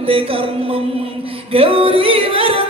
നിന്റെ കർമ്മം ഗൗരീവരം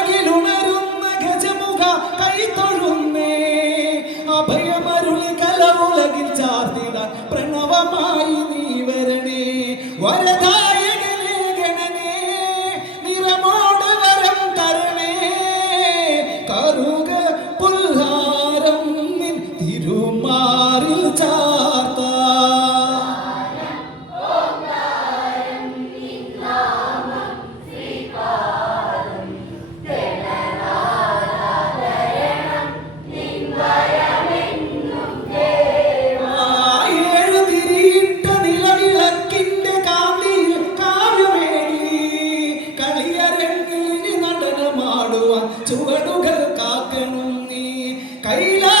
ഉലകിൽ ചാർത്തിടാൻ ചുവടുകൾ കാക്കണം നീ. കൈലാ